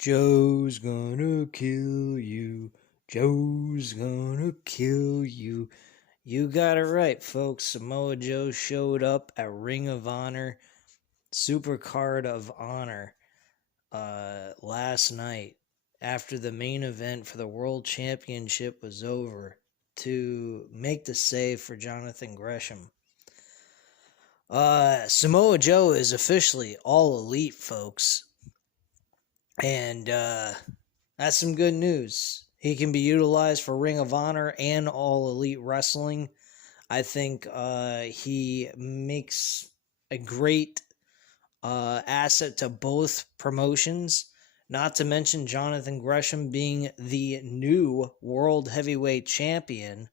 Joe's gonna kill you. Joe's gonna kill you. You got it right, folks. Samoa Joe showed up at Ring of Honor, Supercard of Honor, last night after the main event for the World Championship was over to make the save for Jonathan Gresham. Samoa Joe is officially all elite, folks. And that's some good news. He can be utilized for Ring of Honor and All Elite Wrestling. I think he makes a great asset to both promotions. Not to mention Jonathan Gresham being the new World Heavyweight Champion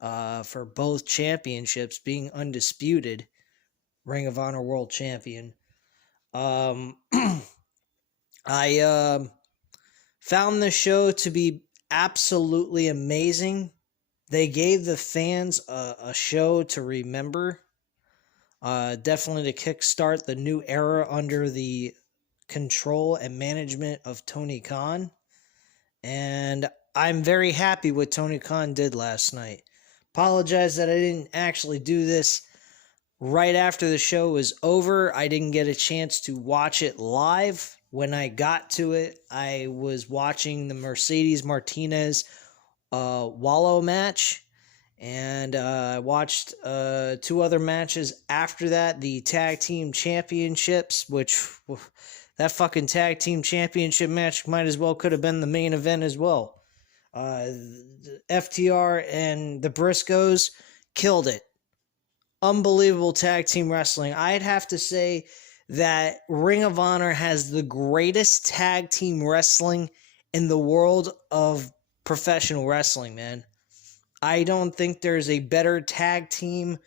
for both championships, being undisputed Ring of Honor World Champion. I found the show to be absolutely amazing. They gave the fans a show to remember. Definitely to kickstart the new era under the control and management of Tony Khan. And I'm very happy what Tony Khan did last night. Apologize that I didn't actually do this right after the show was over. I didn't get a chance to watch it live. When I got to it, I was watching the Mercedes Martinez Wallow match, and I watched two other matches after that, the tag team championships, which that fucking tag team championship match might as well could have been the main event as well. FTR and the Briscoes killed it. Unbelievable tag team wrestling. I'd have to say that Ring of Honor has the greatest tag team wrestling in the world of professional wrestling, man. I don't think there's a better tag team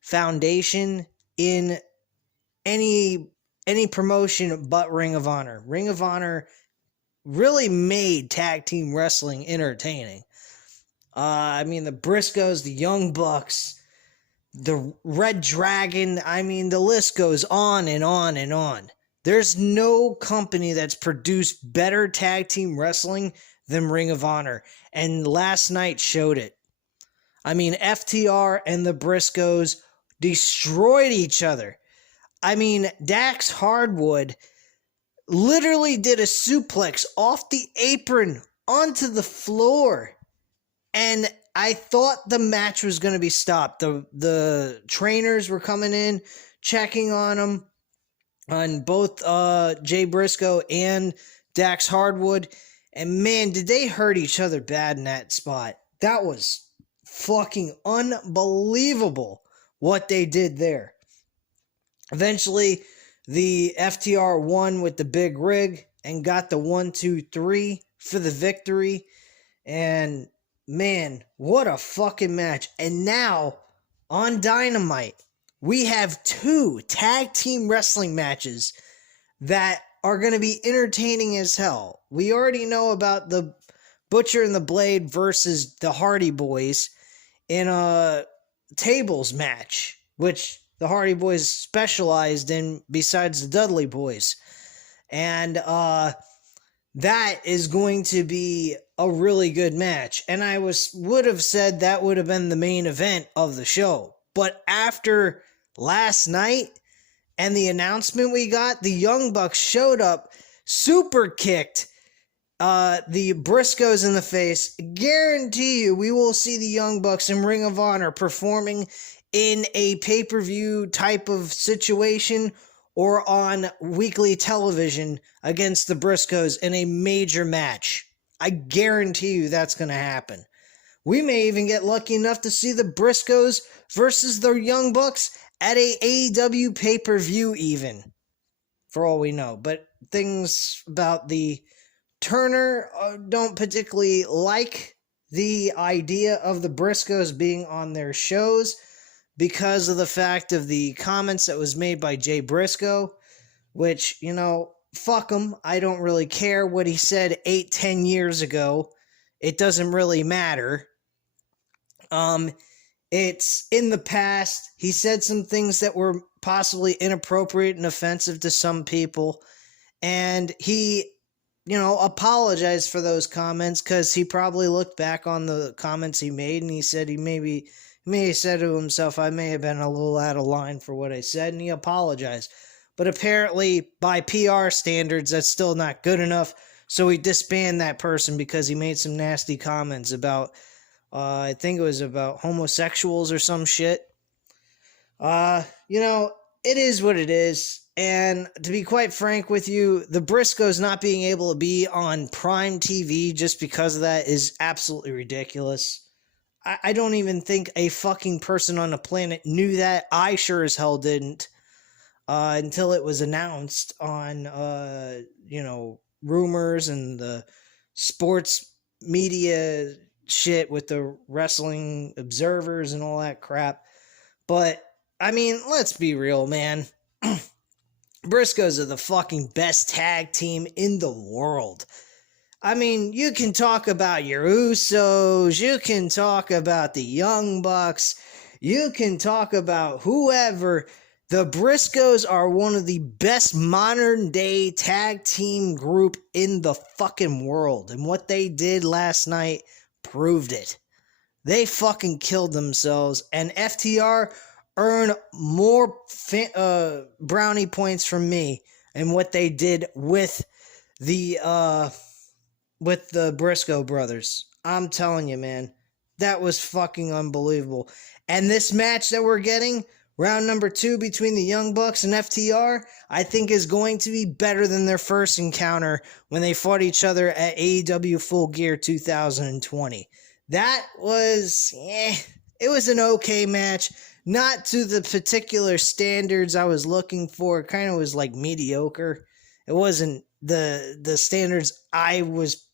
foundation in any promotion but Ring of Honor. Ring of Honor really made tag team wrestling entertaining. I mean, the Briscoes, the Young Bucks, the Red Dragon, I mean, the list goes on and on and on. There's no company that's produced better tag team wrestling than Ring of Honor, and last night showed it. I mean, FTR and the Briscoes destroyed each other. I mean, Dax Hardwood literally did a suplex off the apron onto the floor, and I thought the match was going to be stopped. The trainers were coming in, checking on him, on both Jay Briscoe and Dax Hardwood. And man, did they hurt each other bad in that spot. That was fucking unbelievable what they did there. Eventually, the FTR won with the big rig and got the 1-2-3 for the victory. And man, what a fucking match. And now, on Dynamite, we have two tag team wrestling matches that are going to be entertaining as hell. We already know about the Butcher and the Blade versus the Hardy Boys in a tables match, which the Hardy Boys specialized in besides the Dudley Boys. And that is going to be a really good match. And I would have said that would have been the main event of the show. But after last night and the announcement we got, the Young Bucks showed up, super kicked the Briscoes in the face. Guarantee you we will see the Young Bucks in Ring of Honor performing in a pay-per-view type of situation or on weekly television against the Briscoes in a major match. I guarantee you that's going to happen. We may even get lucky enough to see the Briscoes versus the Young Bucks at a AEW pay-per-view even, for all we know. But things about the Turner don't particularly like the idea of the Briscoes being on their shows because of the fact of the comments that was made by Jay Briscoe, which, you know, fuck him. I don't really care what he said 8-10 years ago. It doesn't really matter. It's in the past. He said some things that were possibly inappropriate and offensive to some people. And he apologize for those comments, because he probably looked back on the comments he made and he said he may have said to himself, I may have been a little out of line for what I said, and he apologized. But apparently, by PR standards, that's still not good enough, so he disbanded that person because he made some nasty comments about, I think it was about homosexuals or some shit. It is what it is. And to be quite frank with you, the Briscoes not being able to be on Prime TV just because of that is absolutely ridiculous. I don't even think a fucking person on the planet knew that. I sure as hell didn't. Until it was announced on, rumors and the sports media shit with the wrestling observers and all that crap. But, I mean, let's be real, man. Briscoes are the fucking best tag team in the world. I mean, you can talk about your Usos, you can talk about the Young Bucks, you can talk about whoever. The Briscoes are one of the best modern day tag team group in the fucking world. And what they did last night proved it. They fucking killed themselves. And FTR earned more brownie points from me and what they did with the Briscoe brothers. I'm telling you, man, that was fucking unbelievable. And this match that we're getting, round number 2 between the Young Bucks and FTR, I think is going to be better than their first encounter when they fought each other at AEW Full Gear 2020. That was, it was an okay match. Not to the particular standards I was looking for. It kind of was like mediocre. It wasn't the standards I was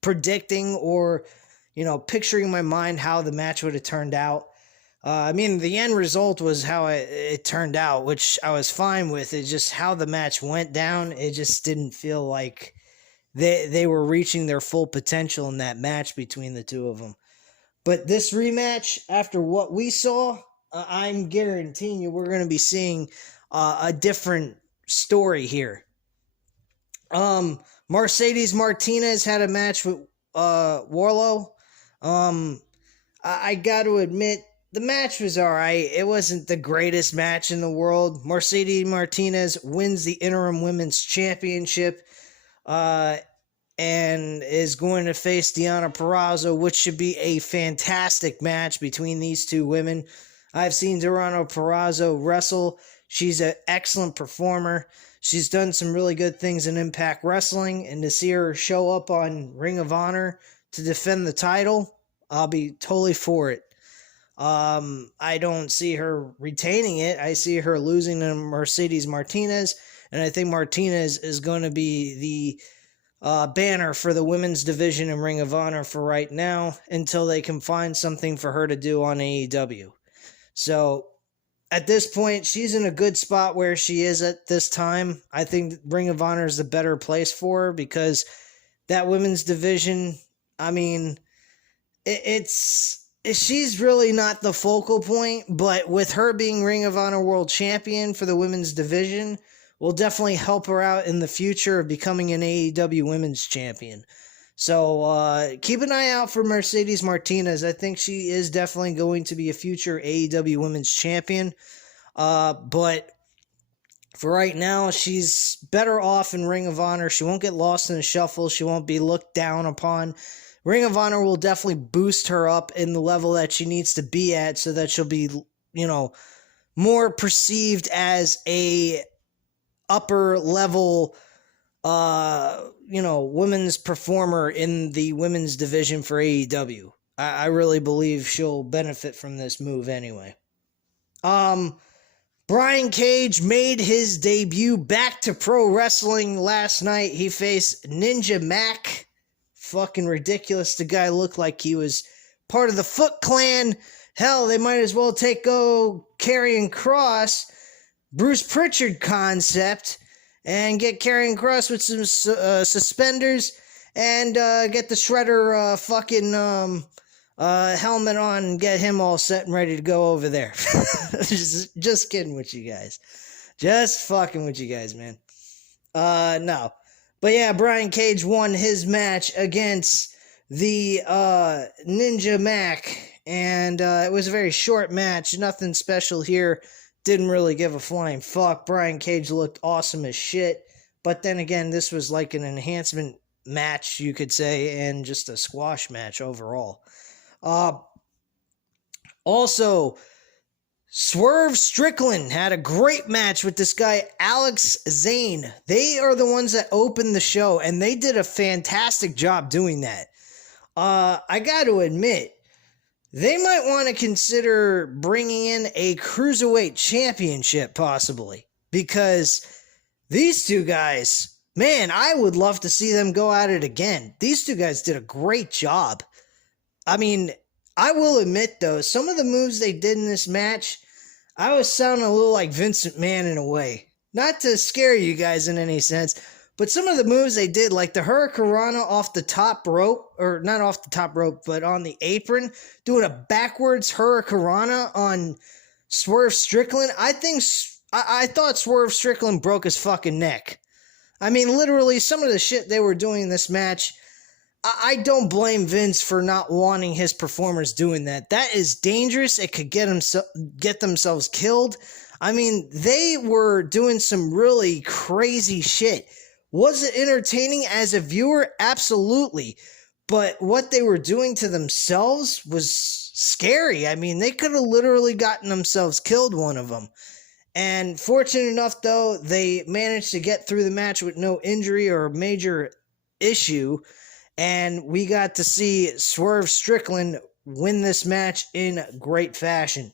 predicting or, picturing in my mind how the match would have turned out. The end result was how it turned out, which I was fine with. It's just how the match went down. It just didn't feel like they were reaching their full potential in that match between the two of them. But this rematch, after what we saw, I'm guaranteeing you we're going to be seeing a different story here. Mercedes Martinez had a match with Wardlow. I got to admit, the match was alright. It wasn't the greatest match in the world. Mercedes Martinez wins the interim women's championship and is going to face Deonna Purrazzo, which should be a fantastic match between these two women. I've seen Deonna Purrazzo wrestle. She's an excellent performer. She's done some really good things in Impact Wrestling, and to see her show up on Ring of Honor to defend the title, I'll be totally for it. I don't see her retaining it. I see her losing to Mercedes Martinez, and I think Martinez is going to be the banner for the women's division in Ring of Honor for right now until they can find something for her to do on AEW. So at this point, she's in a good spot where she is at this time. I think Ring of Honor is the better place for her because that women's division, she's really not the focal point, but with her being Ring of Honor World Champion for the women's division will definitely help her out in the future of becoming an AEW Women's Champion. So keep an eye out for Mercedes Martinez. I think she is definitely going to be a future AEW Women's Champion. But for right now, she's better off in Ring of Honor. She won't get lost in the shuffle. She won't be looked down upon. Ring of Honor will definitely boost her up in the level that she needs to be at so that she'll be, more perceived as a upper level women's performer in the women's division for AEW. I really believe she'll benefit from this move anyway. Brian Cage made his debut back to pro wrestling last night. He faced Ninja Mac. Fucking ridiculous. The guy looked like he was part of the Foot Clan. Hell, they might as well go Karrion Kross, Bruce Pritchard concept, and get Karrion Kross with some suspenders and get the Shredder helmet on and get him all set and ready to go over there. just kidding with you guys. Just fucking with you guys, man. No. But yeah, Brian Cage won his match against the Ninja Mac, and it was a very short match. Nothing special here. Didn't really give a flying fuck. Brian Cage looked awesome as shit. But then again, this was like an enhancement match, you could say, and just a squash match overall. Also, Swerve Strickland had a great match with this guy, Alex Zane. They are the ones that opened the show, and they did a fantastic job doing that. I got to admit, they might want to consider bringing in a Cruiserweight Championship, possibly, because these two guys, man, I would love to see them go at it again. These two guys did a great job. I mean, I will admit, though, some of the moves they did in this match, I was sounding a little like Vince McMahon in a way. Not to scare you guys in any sense, but some of the moves they did, like the Hurricanrana off the top rope, or not off the top rope, but on the apron, doing a backwards Hurricanrana on Swerve Strickland. I thought Swerve Strickland broke his fucking neck. I mean, literally, some of the shit they were doing in this match, I don't blame Vince for not wanting his performers doing that. That is dangerous. It could get themselves killed. I mean, they were doing some really crazy shit. Was it entertaining as a viewer? Absolutely. But what they were doing to themselves was scary. I mean, they could have literally gotten themselves killed, one of them. And fortunate enough, though, they managed to get through the match with no injury or major issue. And we got to see Swerve Strickland win this match in great fashion.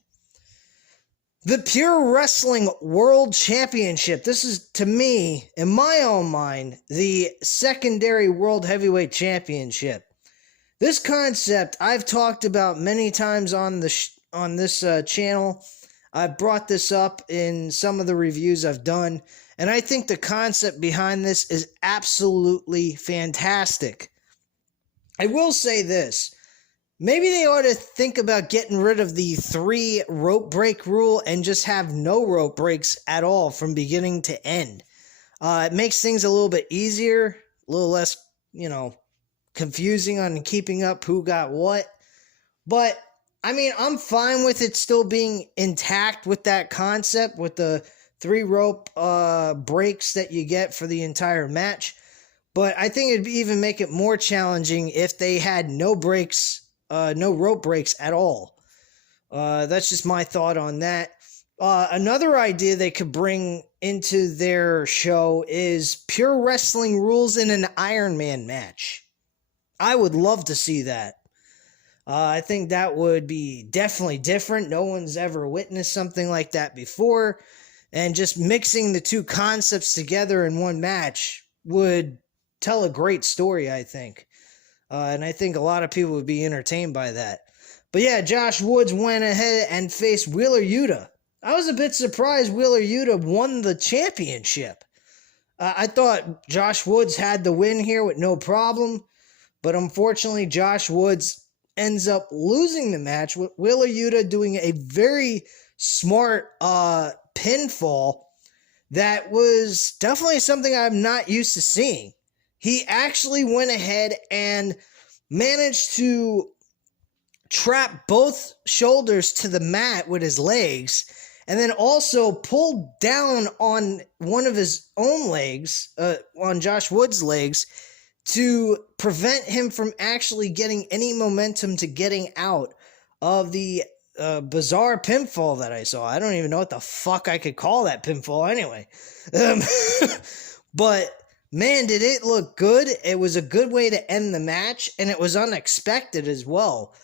The Pure Wrestling World Championship. This is, to me, in my own mind, the secondary World Heavyweight Championship. This concept I've talked about many times on this channel. I've brought this up in some of the reviews I've done, and I think the concept behind this is absolutely fantastic. I will say this. Maybe they ought to think about getting rid of the 3 rope break rule and just have no rope breaks at all from beginning to end. It makes things a little bit easier, a little less, confusing on keeping up who got what. But, I mean, I'm fine with it still being intact with that concept, with the 3 rope breaks that you get for the entire match. But I think it'd even make it more challenging if they had no breaks, no rope breaks at all. That's just my thought on that. Another idea they could bring into their show is pure wrestling rules in an Iron Man match. I would love to see that. I think that would be definitely different. No one's ever witnessed something like that before. And just mixing the two concepts together in one match would tell a great story, I think. And I think a lot of people would be entertained by that. But yeah, Josh Woods went ahead and faced Wheeler Yuta. I was a bit surprised Wheeler Yuta won the championship. I thought Josh Woods had the win here with no problem. But unfortunately, Josh Woods ends up losing the match with Wheeler Yuta doing a very smart pinfall that was definitely something I'm not used to seeing. He actually went ahead and managed to trap both shoulders to the mat with his legs, and then also pulled down on one of his own legs, on Josh Woods' legs, to prevent him from actually getting any momentum to getting out of the bizarre pinfall that I saw. I don't even know what the fuck I could call that pinfall anyway. But man, did it look good. It was a good way to end the match, and it was unexpected as well.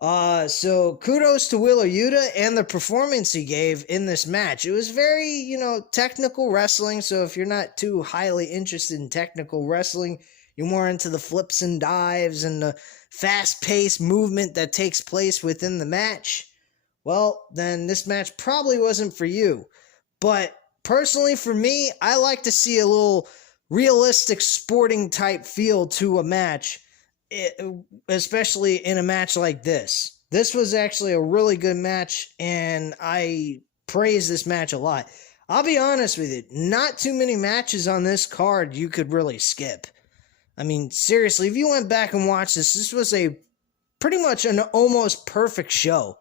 So kudos to Wheeler Yuta and the performance he gave in this match. It was very, technical wrestling, so if you're not too highly interested in technical wrestling, you're more into the flips and dives and the fast-paced movement that takes place within the match, well, then this match probably wasn't for you. But personally, for me, I like to see a little realistic sporting type feel to a match, especially in a match like this. This was actually a really good match, and I praise this match a lot. I'll be honest with you, not too many matches on this card you could really skip. I mean, seriously, if you went back and watched this was a pretty much an almost perfect show,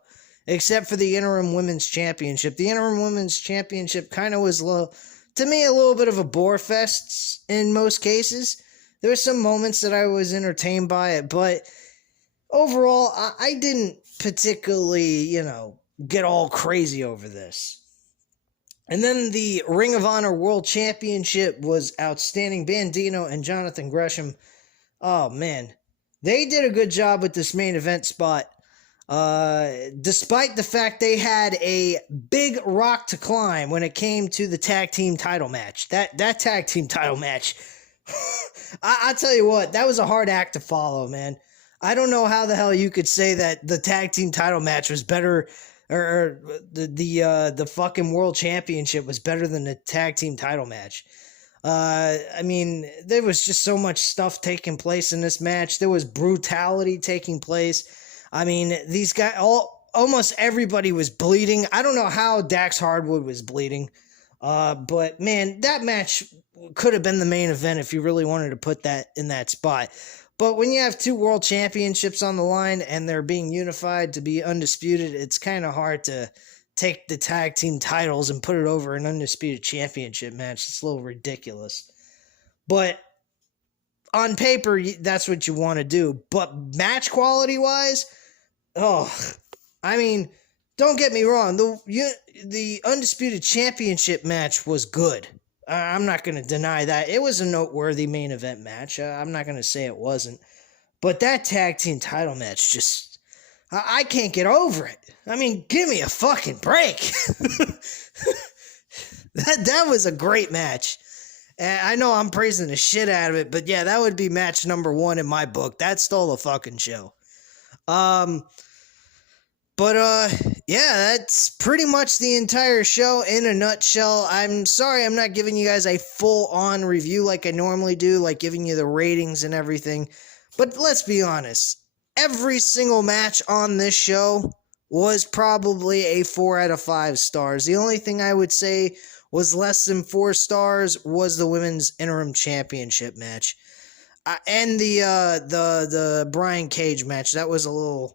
except for the interim women's championship. The interim women's championship kind of was, to me, a little bit of a bore fest in most cases. There were some moments that I was entertained by it, but overall, I didn't particularly, get all crazy over this. And then the Ring of Honor World Championship was outstanding. Bandino and Jonathan Gresham. Oh, man. They did a good job with this main event spot. Despite the fact they had a big rock to climb when it came to the tag team title match. That tag team title match, I tell you what, that was a hard act to follow, man. I don't know how the hell you could say that the tag team title match was better, or the fucking world championship was better than the tag team title match. I mean, there was just so much stuff taking place in this match. There was brutality taking place. I mean, these guys, almost everybody was bleeding. I don't know how Dax Hardwood was bleeding. But man, that match could have been the main event if you really wanted to put that in that spot. But when you have two world championships on the line and they're being unified to be undisputed, it's kind of hard to take the tag team titles and put it over an undisputed championship match. It's a little ridiculous. But on paper, that's what you want to do. But match quality wise, I mean, don't get me wrong. The undisputed championship match was good. I'm not going to deny that. It was a noteworthy main event match. I'm not going to say it wasn't. But that tag team title match just, I can't get over it. I mean, give me a fucking break. That was a great match. And I know I'm praising the shit out of it, but yeah, that would be match number 1 in my book. That stole the fucking show. Yeah, that's pretty much the entire show in a nutshell. I'm sorry I'm not giving you guys a full-on review like I normally do, like giving you the ratings and everything. But let's be honest. Every single match on this show was probably a 4 out of 5 stars. The only thing I would say was less than 4 stars was the women's interim championship match. And the Brian Cage match. That was a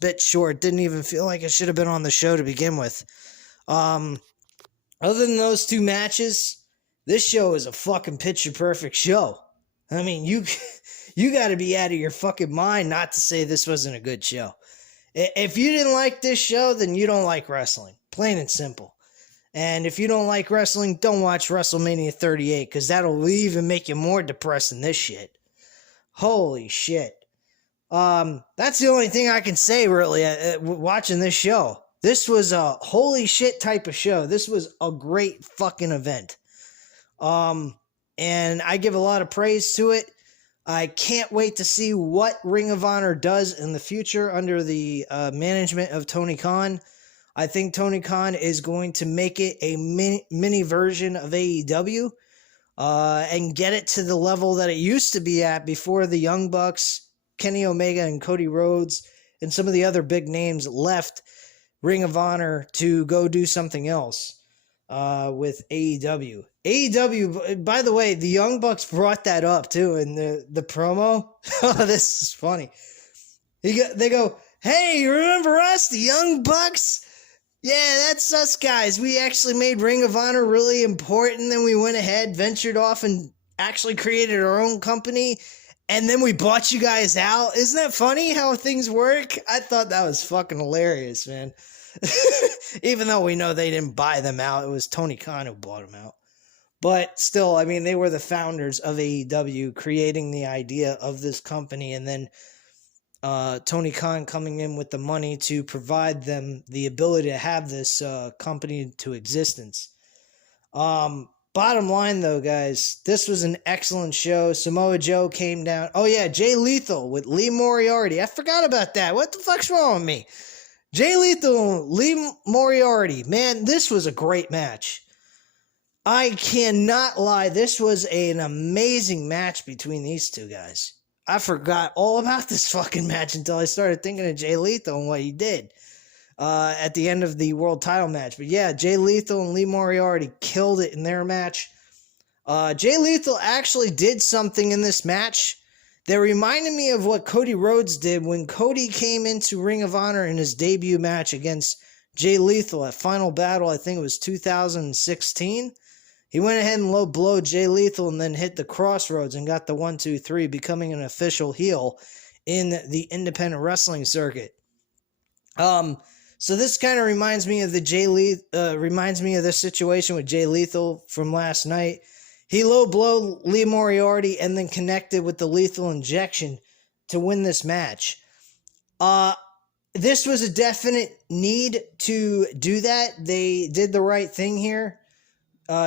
bit short. Didn't even feel like it should have been on the show to begin with. Other than those 2 matches, this show is a fucking picture-perfect show. I mean, you got to be out of your fucking mind not to say this wasn't a good show. If you didn't like this show, then you don't like wrestling. Plain and simple. And if you don't like wrestling, don't watch WrestleMania 38, because that'll even make you more depressed than this shit. Holy shit. That's the only thing I can say, really, watching this show. This was a holy shit type of show. This was a great fucking event. And I give a lot of praise to it. I can't wait to see what Ring of Honor does in the future under the management of Tony Khan. I think Tony Khan is going to make it a mini version of AEW and get it to the level that it used to be at before the Young Bucks, Kenny Omega and Cody Rhodes, and some of the other big names left Ring of Honor to go do something else with AEW. AEW, by the way, the Young Bucks brought that up too in the promo. Oh, this is funny. They go, hey, you remember us, the Young Bucks? Yeah, that's us guys. We actually made Ring of Honor really important. Then we went ahead, ventured off, and actually created our own company. And then we bought you guys out. Isn't that funny how things work? I thought that was fucking hilarious, man. Even though we know they didn't buy them out. It was Tony Khan who bought them out. But still, I mean, they were the founders of AEW, creating the idea of this company. And then Tony Khan coming in with the money to provide them the ability to have this company to existence. Bottom line, though, guys, this was an excellent show. Samoa Joe came down. Oh, yeah, Jay Lethal with Lee Moriarty. I forgot about that. What the fuck's wrong with me? Jay Lethal, Lee Moriarty. Man, this was a great match. I cannot lie. This was an amazing match between these two guys. I forgot all about this fucking match until I started thinking of Jay Lethal and what he did. at the end of the world title match. But yeah, Jay Lethal and Lee Mori already killed it in their match. Jay Lethal actually did something in this match that reminded me of what Cody Rhodes did when Cody came into Ring of Honor in his debut match against Jay Lethal at Final Battle. I think it was 2016. He went ahead and low blowed Jay Lethal and then hit the crossroads and got the 1-2-3, becoming an official heel in the independent wrestling circuit. So this kind of reminds me of the situation with Jay Lethal from last night. He low blowed Lee Moriarty and then connected with the lethal injection to win this match. This was a definite need to do that. They did the right thing here.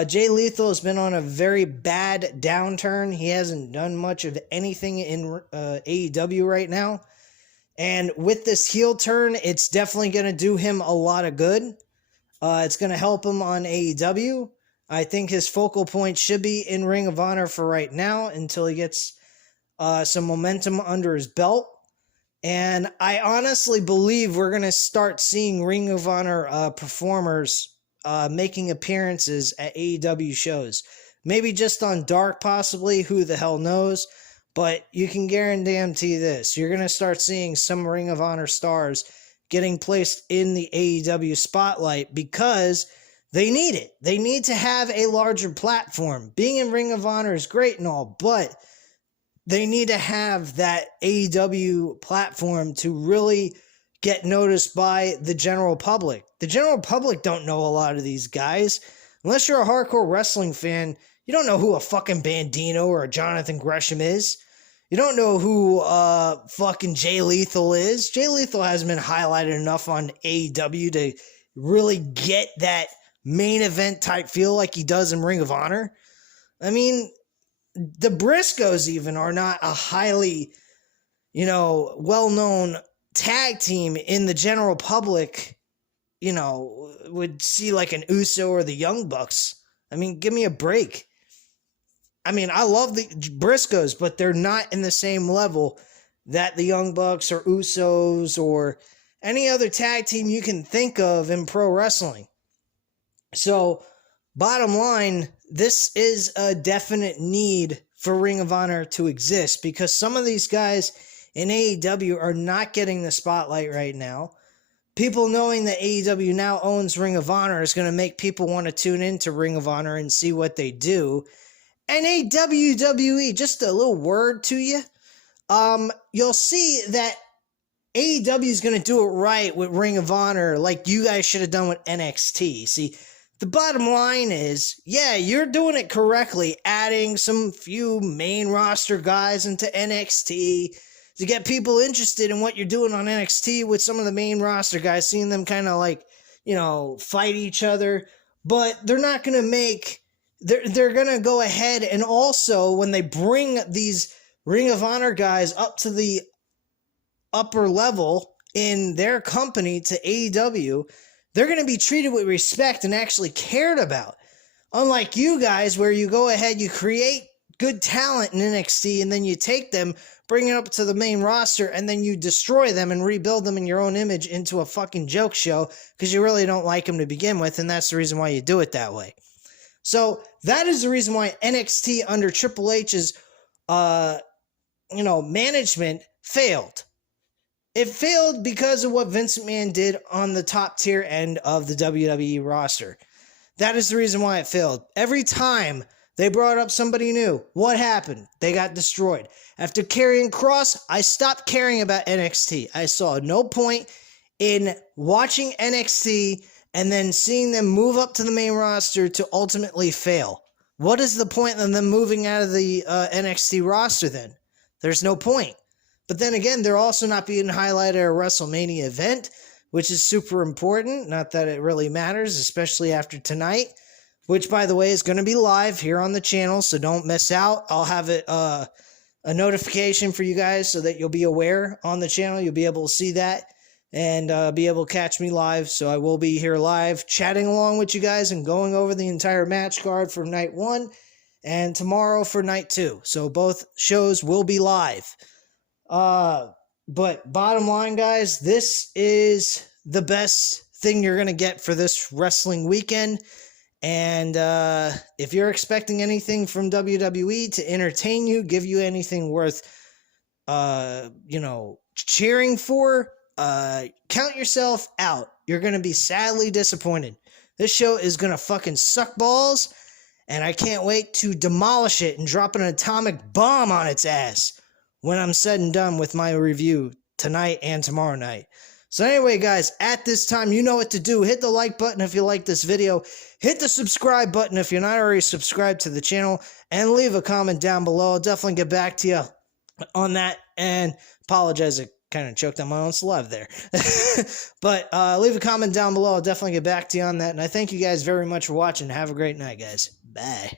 Jay Lethal has been on a very bad downturn. He hasn't done much of anything in AEW right now. And with this heel turn, it's definitely going to do him a lot of good. It's going to help him on AEW. I think his focal point should be in Ring of Honor for right now until he gets some momentum under his belt. And I honestly believe we're going to start seeing Ring of Honor performers making appearances at AEW shows. Maybe just on Dark, possibly. Who the hell knows? But you can guarantee this. You're going to start seeing some Ring of Honor stars getting placed in the AEW spotlight because they need it. They need to have a larger platform. Being in Ring of Honor is great and all, but they need to have that AEW platform to really get noticed by the general public. The general public don't know a lot of these guys. Unless you're a hardcore wrestling fan, you don't know who a fucking Bandino or a Jonathan Gresham is. You don't know who fucking Jay Lethal is. Jay Lethal hasn't been highlighted enough on AEW to really get that main event type feel like he does in Ring of Honor. I mean, the Briscoes even are not a highly, well-known tag team in the general public, would see like an Uso or the Young Bucks. I mean, give me a break. I mean, I love the Briscoes, but they're not in the same level that the Young Bucks or Usos or any other tag team you can think of in pro wrestling. So, bottom line, this is a definite need for Ring of Honor to exist because some of these guys in AEW are not getting the spotlight right now. People knowing that AEW now owns Ring of Honor is going to make people want to tune into Ring of Honor and see what they do. And WWE, just a little word to you, you'll see that AEW is going to do it right with Ring of Honor like you guys should have done with NXT. See, the bottom line is, yeah, you're doing it correctly, adding some few main roster guys into NXT to get people interested in what you're doing on NXT with some of the main roster guys, seeing them kind of like, fight each other. But they're not going to make... They're going to go ahead and also, when they bring these Ring of Honor guys up to the upper level in their company to AEW, they're going to be treated with respect and actually cared about. Unlike you guys, where you go ahead, you create good talent in NXT, and then you take them, bring it up to the main roster, and then you destroy them and rebuild them in your own image into a fucking joke show because you really don't like them to begin with, and that's the reason why you do it that way. So that is the reason why NXT under Triple H's, management failed. It failed because of what Vince McMahon did on the top tier end of the WWE roster. That is the reason why it failed. Every time they brought up somebody new, what happened? They got destroyed. After Karrion Kross, I stopped caring about NXT. I saw no point in watching NXT and then seeing them move up to the main roster to ultimately fail. What is the point of them moving out of the NXT roster then? There's no point. But then again, they're also not being highlighted at a WrestleMania event, which is super important. Not that it really matters, especially after tonight, which, by the way, is going to be live here on the channel, so don't miss out. I'll have it a notification for you guys so that you'll be aware on the channel. You'll be able to see that and be able to catch me live. So I will be here live chatting along with you guys and going over the entire match card for night 1 and tomorrow for night 2. So both shows will be live. But bottom line, guys, this is the best thing you're going to get for this wrestling weekend. And if you're expecting anything from WWE to entertain you, give you anything worth, cheering for, count yourself out. You're going to be sadly disappointed. This show is going to fucking suck balls, and I can't wait to demolish it and drop an atomic bomb on its ass when I'm said and done with my review tonight and tomorrow night. So anyway, guys, at this time, you know what to do. Hit the like button if you like this video. Hit the subscribe button if you're not already subscribed to the channel. And leave a comment down below. I'll definitely get back to you on that. And apologize, I kind of choked on my own saliva there. But leave a comment down below. I'll definitely get back to you on that. And I thank you guys very much for watching. Have a great night, guys. Bye.